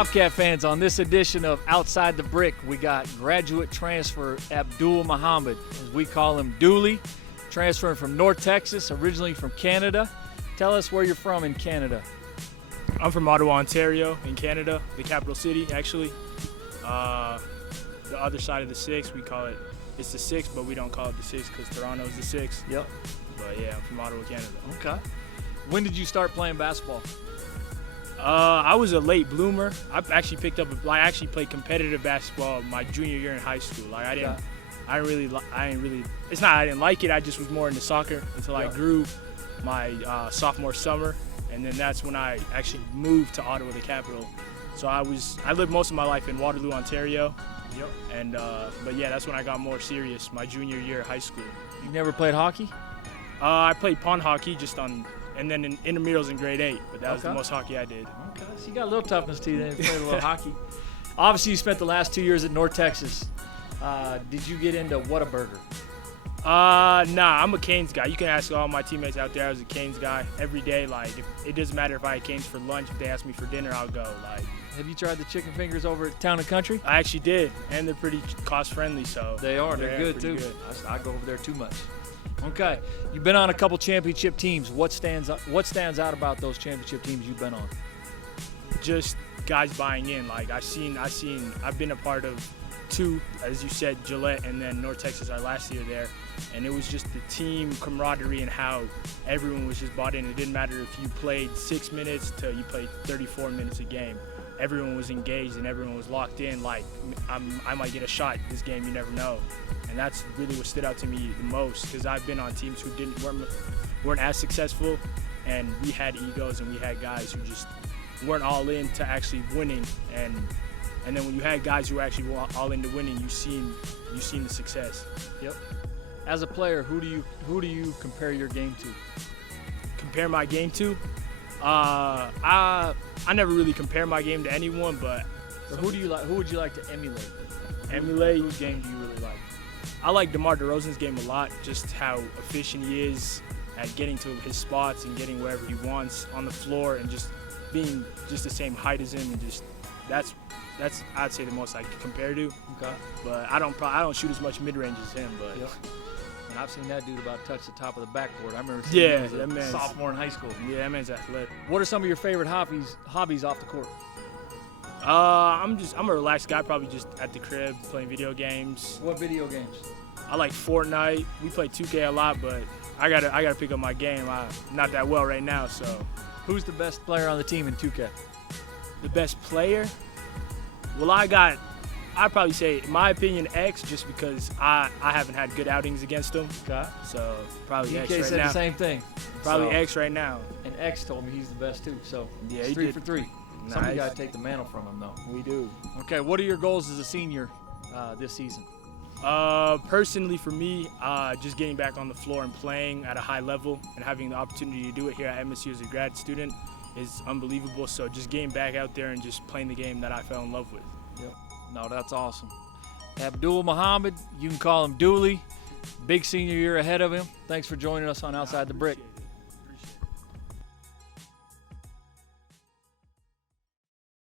Bobcat fans, on this edition of Outside the Brick, we got graduate transfer Abdul Mohamed, as we call him Dooley, transferring from North Texas, originally from Canada. Tell us where you're from in Canada. I'm from Ottawa, Ontario, in Canada, the capital city, actually. The other side of the six, we call it, it's the six, but we don't call it the six because Toronto's the six. Yep. But yeah, I'm from Ottawa, Canada. Okay. When did you start playing basketball? I was a late bloomer. I actually played competitive basketball my junior year in high school. Like I didn't really. It's not I didn't like it. I just was more into soccer until I grew my sophomore summer, and then that's when I actually moved to Ottawa, the capital. So I lived most of my life in Waterloo, Ontario. Yep. And but yeah, that's when I got more serious. My junior year of high school. You never played hockey? I played pond hockey and then in intramurals in grade 8, but that was the most hockey I did. Okay, so you got a little toughness to you then. You played a little hockey. Obviously, you spent the last 2 years at North Texas. Did you get into Whataburger? Nah, I'm a Canes guy. You can ask all my teammates out there. I was a Canes guy every day. Like, it doesn't matter if I had Canes for lunch. If they ask me for dinner, I'll go. Like, have you tried the chicken fingers over at Town and Country? I actually did, and they're pretty cost-friendly. So they are. They're good too. Good. I go over there too much. Okay, you've been on a couple championship teams. What stands out about those championship teams you've been on? Just guys buying in. Like I've been a part of 2, as you said, Gillette and then North Texas our last year there, and it was just the team camaraderie and how everyone was just bought in. It didn't matter if you played 6 minutes to you played 34 minutes a game. Everyone was engaged and everyone was locked in. Like I might get a shot this game, you never know. And that's really what stood out to me the most, because I've been on teams who weren't as successful, and we had egos and we had guys who just weren't all in to actually winning. And then when you had guys who actually were all into winning, you seen the success. Yep. As a player, who do you compare your game to? Compare my game to? I never really compare my game to anyone, but who would you like to emulate? Emulate? Whose game do you really like? I like DeMar DeRozan's game a lot, just how efficient he is at getting to his spots and getting wherever he wants on the floor, and just being just the same height as him, and just that's I'd say the most I could compare to. Okay. But I don't shoot as much mid-range as him, but. Yep. And I've seen that dude about touch the top of the backboard. I remember seeing him as a sophomore in high school. Yeah, that man's athletic. What are some of your favorite hobbies off the court? I'm a relaxed guy, probably just at the crib playing video games. What video games? I like Fortnite. We play 2K a lot, but I gotta pick up my game. I'm not that well right now, so. Who's the best player on the team in 2K? The best player? Well, I'd probably say, in my opinion, X, just because I haven't had good outings against him. Okay. So probably X DK right said now. the same thing. Probably X right now. And X told me he's the best too. So yeah, he's 3 for 3. Nice. Somebody got to take the mantle from him, though. We do. Okay, what are your goals as a senior this season? Personally, for me, just getting back on the floor and playing at a high level and having the opportunity to do it here at MSU as a grad student is unbelievable. So just getting back out there and just playing the game that I fell in love with. Yep. No, that's awesome. Abdul Mohamed, you can call him Dooley. Big senior year ahead of him. Thanks for joining us on Outside the Brick.